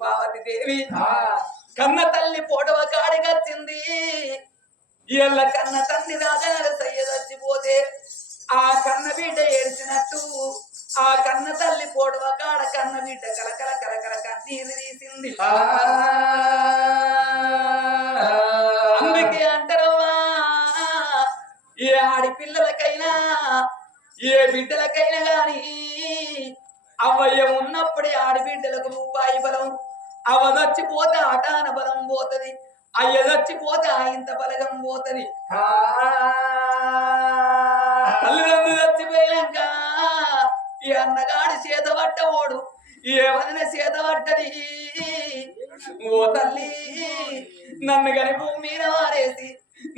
రూపావతి దేవి కన్న తల్లి పోటవ కాడికొచ్చింది ఎల్ల కన్న తండ్రి రాజాల సయ్య చచ్చిపోతే ఆ కన్న బిడ్డ ఏడ్చినట్టు ఆ కన్న తల్లి పోటవ కాడ కన్న బిడ్డ కలకల కలకల కన్నీరు తీసింది అందుకే అంటారమ్మా ఏ ఆడిపిల్లలకైనా ఏ బిడ్డలకైనా గాని అవ్వయ్య ఉన్నప్పుడే ఆడిబిడ్డలకు రూపాయి బలం అవ్వ చచ్చిపోతే ఆటాన బలం పోతది అయ్యదొచ్చి పోతే ఆయంత బలగం పోతది. తల్లిదండ్రులు చచ్చిపోయాక ఈ అన్నగాడు చేతబట్ట ఓడు ఏమైనా చేతబట్టది ఓ తల్లి నన్ను గని భూమి మీద వారేసి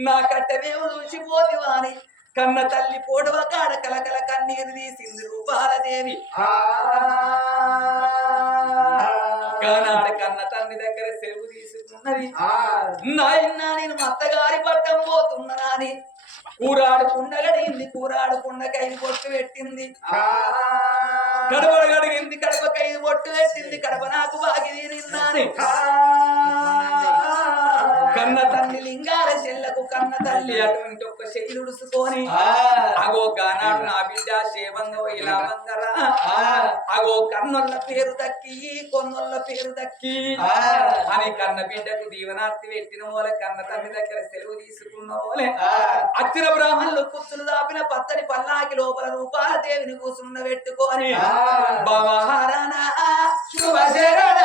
నా కట్టమేమో చూసిపోతి వాని కన్న తల్లి పోడవ కాడ కలకల కన్నీరు తీసింది రూపాలదేవి. కానాడు కన్న తల్లి దగ్గర సెలవు తీసుకున్నది. నాయనా నేను మా అత్తగారి పట్టం పోతున్నా అని కూరాడుకుండా గడిగింది కూరాడుకుండా కైదు పొట్టు పెట్టింది కడప గడిగింది కడప కైదు పొట్టు పెట్టింది కడప నాకు బాగి తీరిందని కన్న తల్లి అటువంటి ఒక్క శైలుడుసుకొని అగో గానాడు నా బిడ్డ శేవంగ ఇలా బంగరా అగో కన్నొల్ల పేరు దక్కి కొన్నొల్ల పేరు దక్కి అని కన్న బిడ్డకు దీవనార్తి పెట్టిన వాళ్ళ కన్న తల్లి దగ్గర సెలవు తీసుకున్న వాళ్ళే అచ్చిన బ్రాహ్మణులు కుత్తులు దాపిన పచ్చని పల్లాకి లోపల రూపాల దేవిని కూసున్న పెట్టుకొని భవహరణ శుభశరణ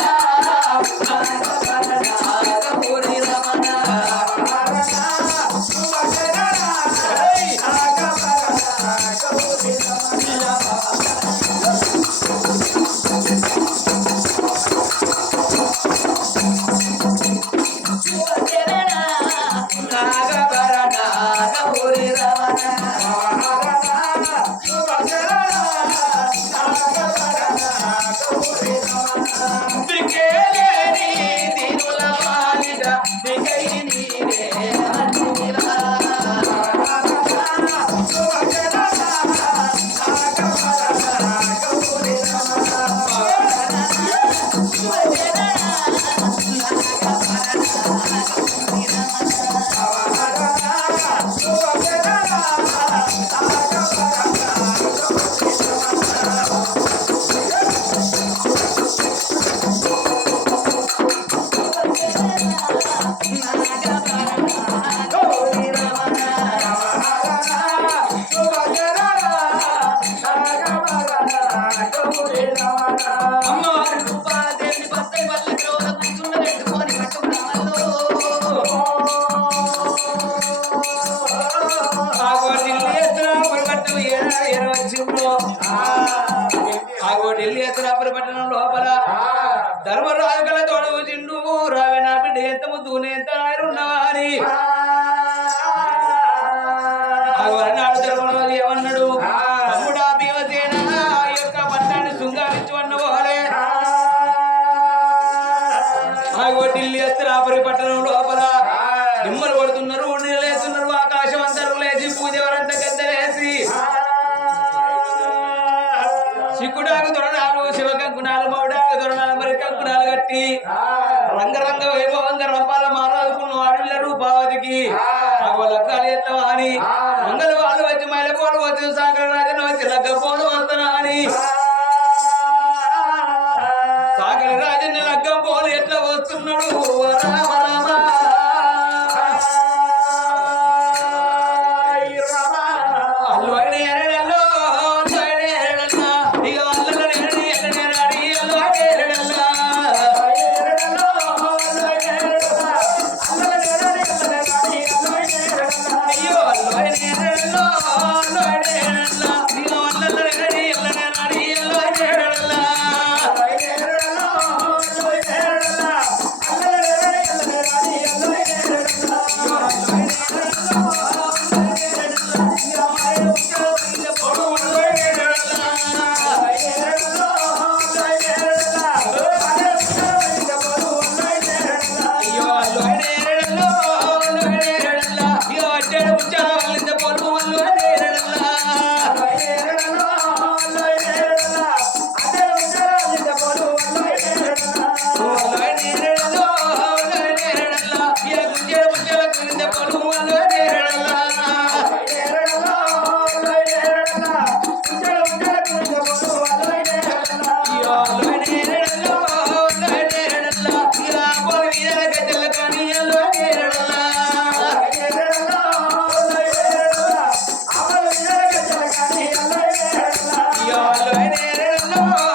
你呢 ఎత్తున పొరపట్టణం లోపల. ధర్మరాజు కల తోడు చిండు రావి నా బిడ్డ ఎంత ముద్దునే ఎంత ఉన్నవా అని ఆగో అన్నాడు ధర్మరాజు ఏమన్నాడు తమ్ముడా భీమసేన యొక్క పట్టాన్ని శృంగారించు అన్నవాడే ఆగో ఢిల్లీ అస్త్రాపురి పట్టణం లోపల. రంగరంగ వైభవంగా రంపాల మారాదుకున్న వాడిల్ల రూపావతికి లగ్గాలు ఎత్తవా అని మంగళ వాళ్ళు వచ్చి మైలపోలు వచ్చి సాగర రాజను వచ్చి లగ్గపోలు వస్తున్నా అని సాగర రాజన్ని లగ్గం పోలు ఎట్లా వస్తున్నాడు? రామ Lord.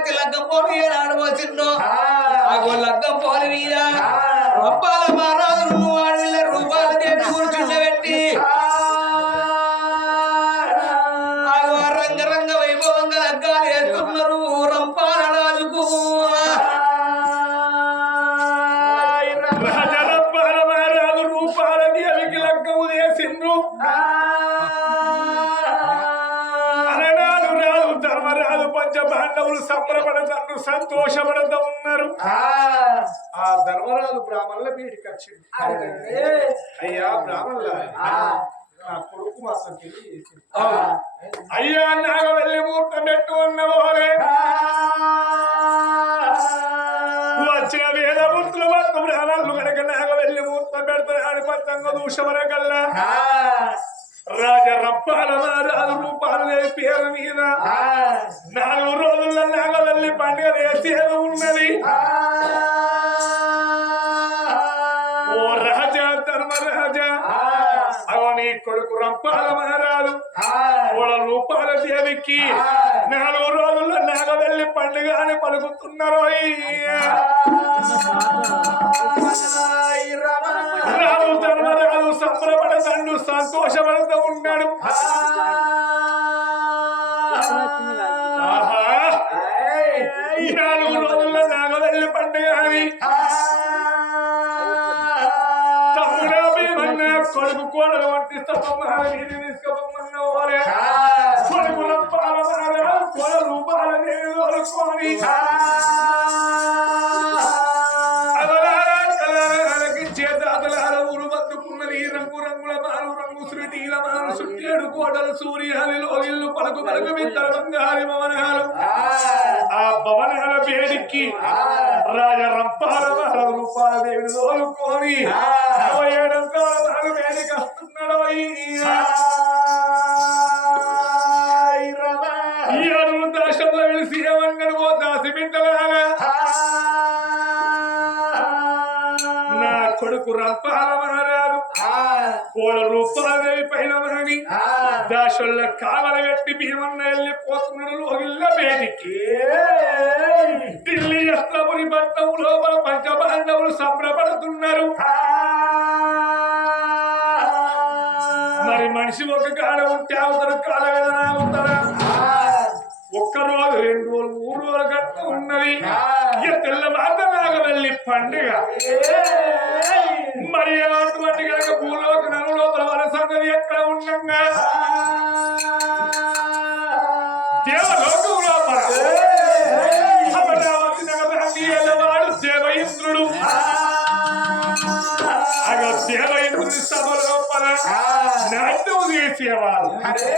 వచ్చి లగ్గం పోని ఏనాడు వచ్చిందో అగో లగ్గం పోని మీద రప్పాల మహారాజు నువ్వు ఆడవిల్ల రూపాయలు దేవి కూర్చుండబెట్టి అగో రంగరంగ వైభవంగా లగ్గాలు వేస్తున్నారు రంపాల రాజుకు సంబరపడతాను సంతోషపడతా ఉన్నారు. ఆ. ధర్మరాజు బ్రాహ్మణుల వీడికి వచ్చింది. అయ్యా బ్రాహ్మణుల? నా కొడుకు అయ్యా నాగ వెళ్ళి ముహూర్తం పెట్టు ఉన్నవారే వచ్చిన వేదమూర్తుల మొత్తం ప్రాణాలు కనుక నాగ వెళ్ళి ముహూర్తం పెడతాడు పంచంగ దూషమరగల్లా రాజ రప్పాల రూపాలు లేని పేరు మీద నాలుగు రోజుల్లో నాగ వెళ్ళి పండుగ వేసేది ఉన్నది. ఓ రాజా ధర్మరాజా అవని కొడుకు రంపాల మహారాజు. వాళ్ళ రూపాల దేవికి నాలుగు రోజుల్లో నాగ వెళ్ళి పండుగ అని పలుకుతున్నారు. సంబరపడతాడు సంతోషపడుతూ ఉన్నాడు. నాలుగు రోజుల్లో నాగ వెళ్ళి పండుగ అని కొడుకు కోడలు వంటి వారే కొడుకుల కోడలు బాల నేను తోలుకొని మారు సుట్టేడు కోడలు సూర్యాలిలో ఇల్లు పలుకు పలుకు భవనాలు ఆ. భవనాల వేడికి రాజ రంపాల రూపాల దేవుని తోలుకొని అరవై ఏడు కాలాలు వేడికి వస్తున్నాడు ఈ అరువు దాశంలో వెలిసి ఏమన్నాడు ఓ దాసి బిడ్డలాగా. నా కొడుకు రంపాల మహారాజు కోడ రూపాలదేవి పైన మని దాశల్లో కావల పెట్టి భీమన్న వెళ్ళిపోతున్నాడు లోగిల్ల వేదికి ఢిల్లీ అస్త్రపురి పట్టణం లోపల పంచపాండవులు సంబరపడుతున్నారు మరి మనిషి ఒక కాడ ఉంటే అవతల కాల వేదన అవుతారా ఒక్క రోజు రెండు రోజులు మూడు రోజుల గంట ఉన్నది. ఇక తెల్లవారు నాగ వెళ్ళి పండుగ. మరి అటువంటి కనుక భూలోక అగ